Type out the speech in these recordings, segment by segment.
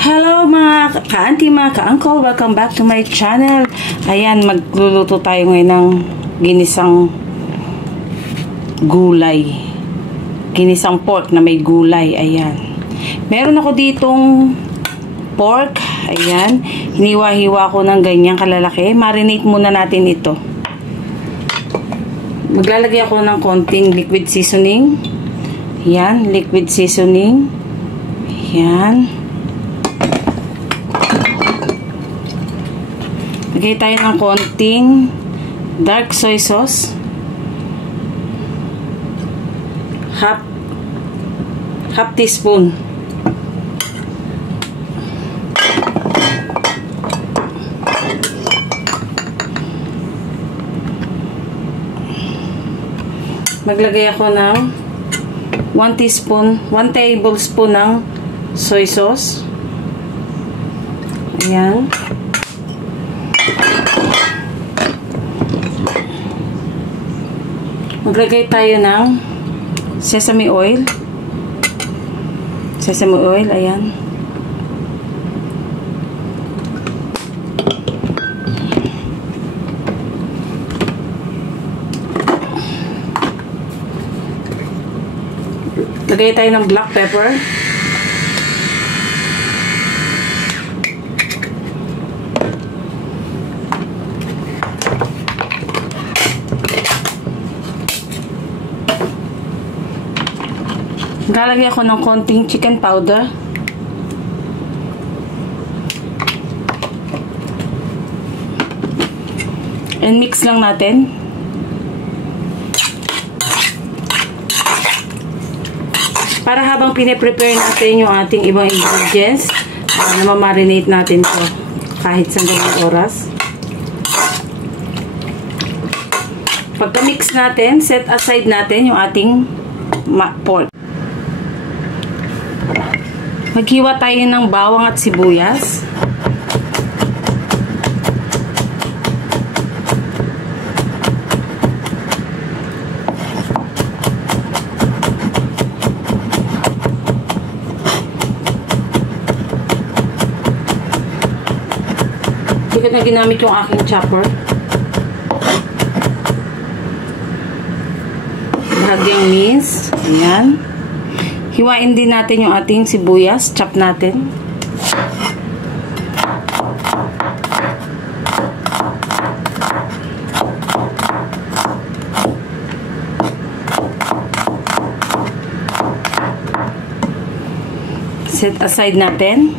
Hello mga ka-auntie, mga ka-uncle, welcome back to my channel. Ayan, magluluto tayo ngayon ng ginisang gulay. Ginisang pork na may gulay. Ayan. Meron ako ditong pork. Ayan. Hiniwa-hiwa ko ng ganyang kalalaki. Marinate muna natin ito. Maglalagay ako ng konting liquid seasoning. Ayan, liquid seasoning. Ayan. Lagay tayo ng konting dark soy sauce. Half teaspoon. Maglagay ako ng 1 tablespoon ng soy sauce. Ayan. Maglagay tayo ng sesame oil. Sesame oil, ayan. Lagay tayo ng black pepper. Lalagay ako ng konting chicken powder. And mix lang natin. Para habang pine-prepare natin yung ating ibang ingredients, na ma-marinate natin to kahit sandang oras. Pagka-mix natin, set aside natin yung ating pork. Maghiwa tayo ng bawang at sibuyas. Hindi ko na ginamit yung aking chopper. Bahagyang mince. Ayan. Hiwain din natin yung ating sibuyas. Chop natin. Set aside natin.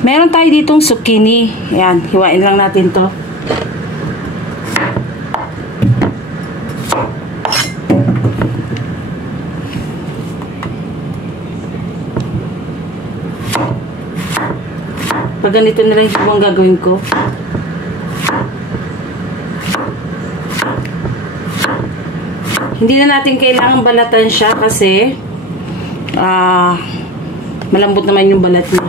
Meron tayo ditong zucchini. Ayan. Hiwain lang natin to. Pag ganito na lang yung gagawin ko. Hindi na natin kailangan balatan siya kasi malambot naman yung balat niya.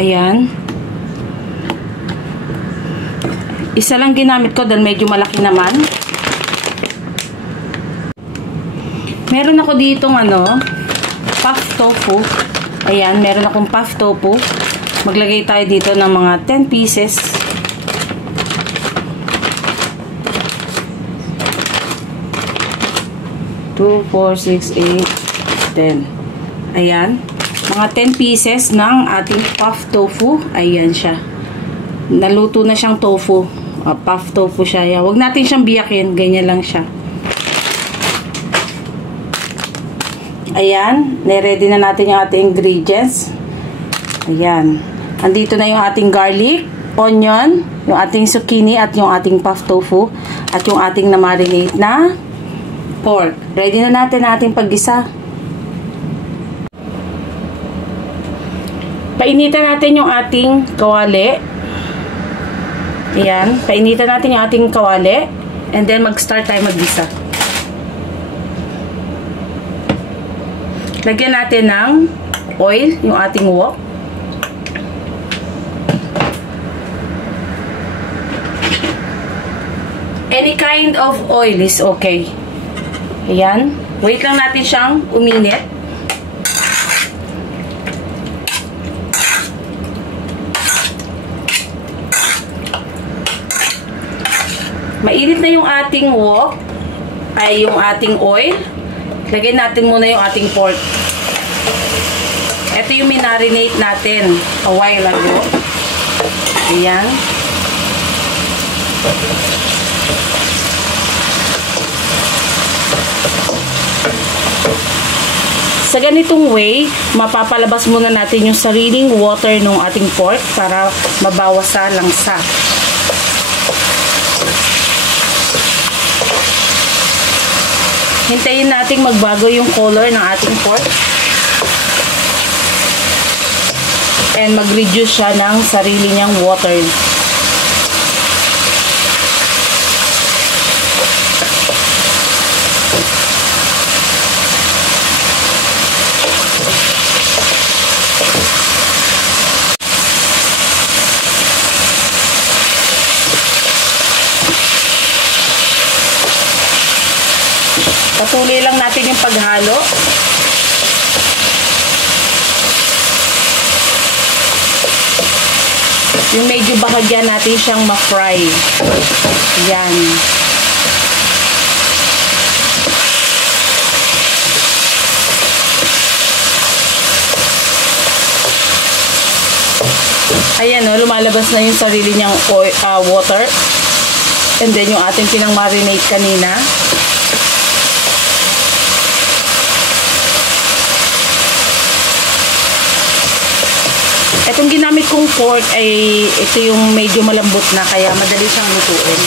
Ayan. Isa lang ginamit ko dahil medyo malaki naman. Meron ako ditong puff tofu. Ayan, meron akong puff tofu. Maglagay tayo dito ng mga 10 pieces. Two, 4, 6, 8, 10. Ayan. Mga 10 pieces ng ating puff tofu. Ayan siya. Naluto na siyang tofu. Puff tofu siya. Yan. Huwag natin siyang biyakin. Ganyan lang siya. Ayan. Ready na natin yung ating ingredients. Ayan. Andito na yung ating garlic, onion, yung ating zucchini at yung ating puff tofu at yung ating na-marinate na pork. Ready na natin ating paggisa. Painitan natin yung ating kawali. Ayan, painitan natin yung ating kawali and then mag-start tayo maggisa. Lagyan natin ng oil, yung ating wok. Any kind of oil is okay. Ayan. Wait lang natin siyang uminit. Mainit na yung ating wok, ay yung ating oil. Lagyan natin muna yung ating pork. Ito yung minarinate natin a while ago. Ayan. Sa ganitong way, mapapalabas muna natin yung sariling water ng ating pork para mabawas sa langsa. Hintayin natin magbago yung color ng ating pork. And mag-reduce siya ng sarili niyang water. Patuloy lang natin yung paghalo. Yung medyo bahagyan natin siyang ma-fry. Yan. Ayan o, lumalabas na yung sarili niyang water. And then yung ating pinang-marinate kanina. Itong ginamit kong pork ay ito yung medyo malambot na kaya madali siyang lutuin.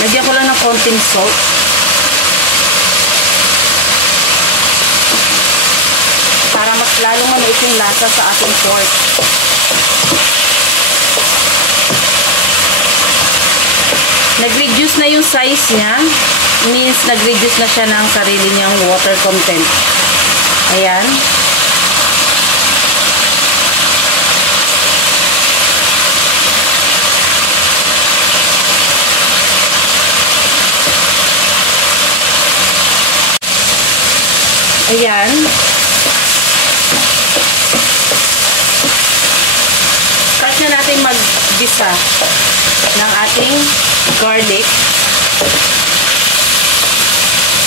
Lagyan ko lang ng konting salt. Para mas lalong maliit yung lasa sa ating pork. Nag-reduce na yung size niya. Means nag-reduce na siya ng sarili niyang water content. Ayan. Ayan. Start na natin mag-gisa ng ating garlic.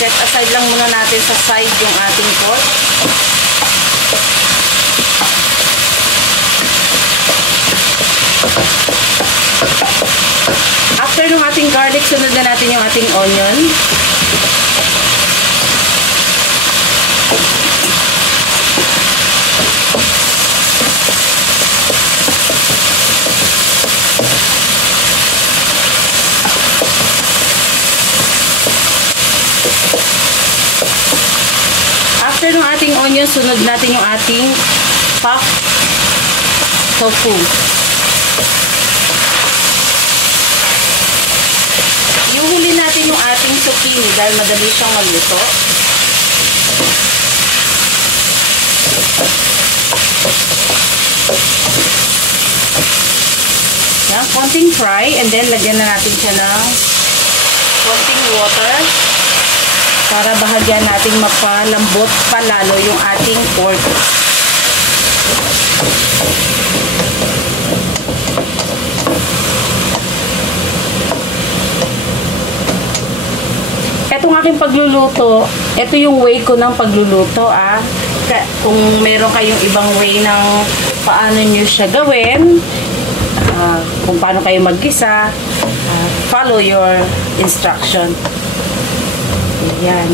Set aside lang muna natin sa side yung ating pork. After ng ating garlic, sunod na natin yung ating onion. After ng ating onion, sunod natin yung ating puff tofu. Iuhuli natin yung ating zucchini dahil madali siyang maluto. Yan, konting fry and then lagyan na natin siya ng konting water para bahagyan natin mapalambot palalo yung ating pork. Etong aking pagluluto, ito yung way ko ng pagluluto Kung meron kayong ibang way ng paano nyo siya gawin, kung paano kayo maggisa, follow your instruction. Ayan.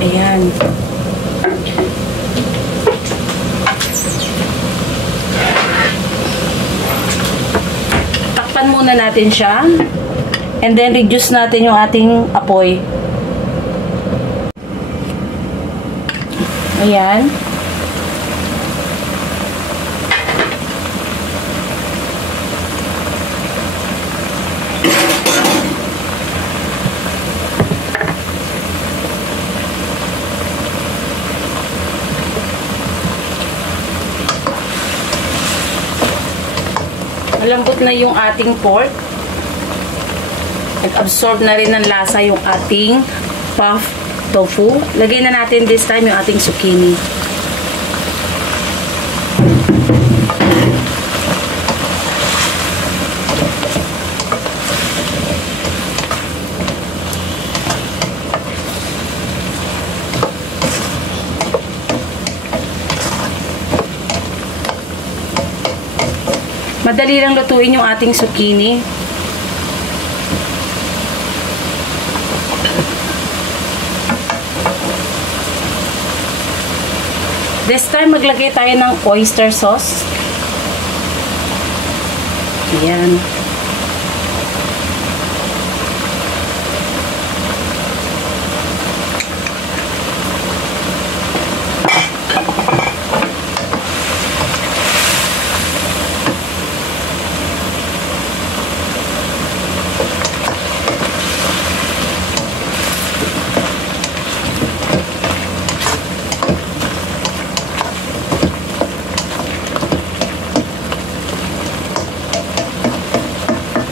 Ayan. Takpan muna natin siya. And then reduce natin yung ating apoy. Ayan. Malambot na yung ating pork. Nag-absorb na rin ng lasa yung ating puff tofu. Lagay na natin this time yung ating zucchini. Madali lang lutuin yung ating zucchini. This time, maglagay tayo ng oyster sauce. Ayan.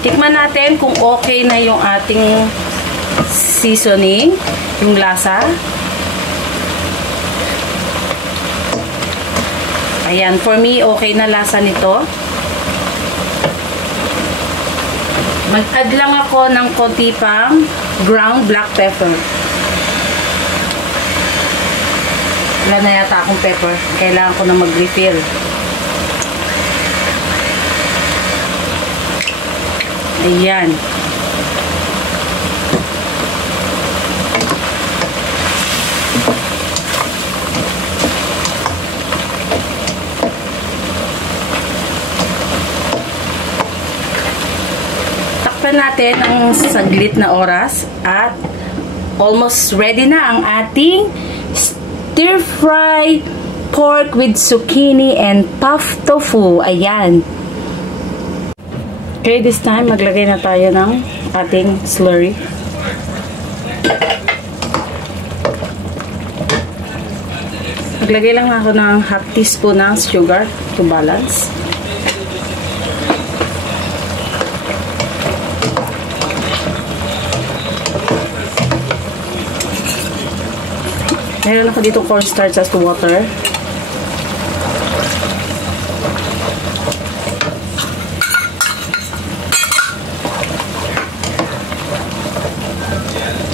Tikman natin kung okay na yung ating seasoning, yung lasa. Ayan, for me, okay na lasa nito. Mag-add lang ako ng konti pang ground black pepper. Wala na yata akong pepper. Kailangan ko na mag-refill. Ayan. Takpan natin ang saglit na oras at almost ready na ang ating stir-fry pork with zucchini and puff tofu. Ayan. Okay, this time, maglagay na tayo ng ating slurry. Maglagay lang ako ng half teaspoon ng sugar to balance. Meron ako dito cornstarch as water.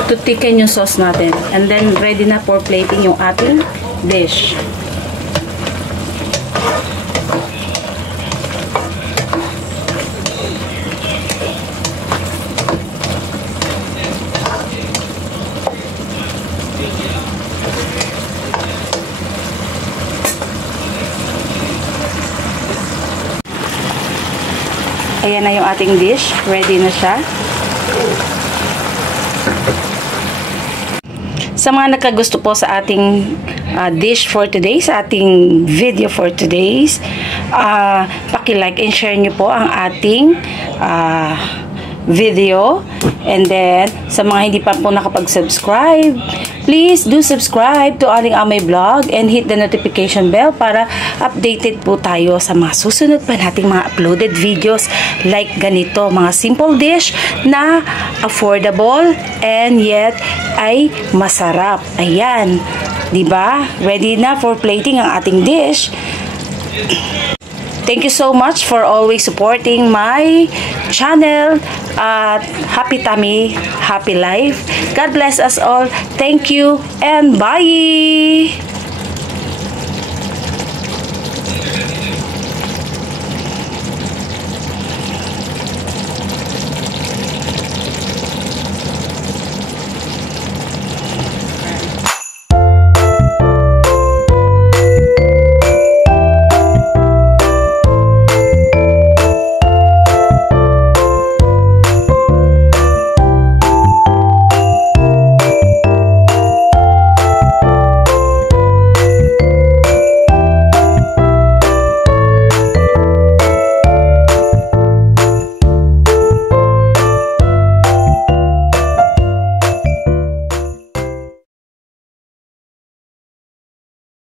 To thicken yung sauce natin. And then, ready na for plating yung ating dish. Ayan na yung ating dish. Ready na siya. Sa mga nagkagusto po sa ating dish for today, sa ating video for today's, paki-like and share nyo po ang ating video. And then, sa mga hindi pa po nakapag-subscribe, please do subscribe to Aling Amay Vlog and hit the notification bell para updated po tayo sa mga susunod pa nating mga uploaded videos like ganito, mga simple dish na affordable and yet ay masarap. Ayan, 'di ba? Ready na for plating ang ating dish. Thank you so much for always supporting my channel. Happy tummy, happy life. God bless us all. Thank you and bye!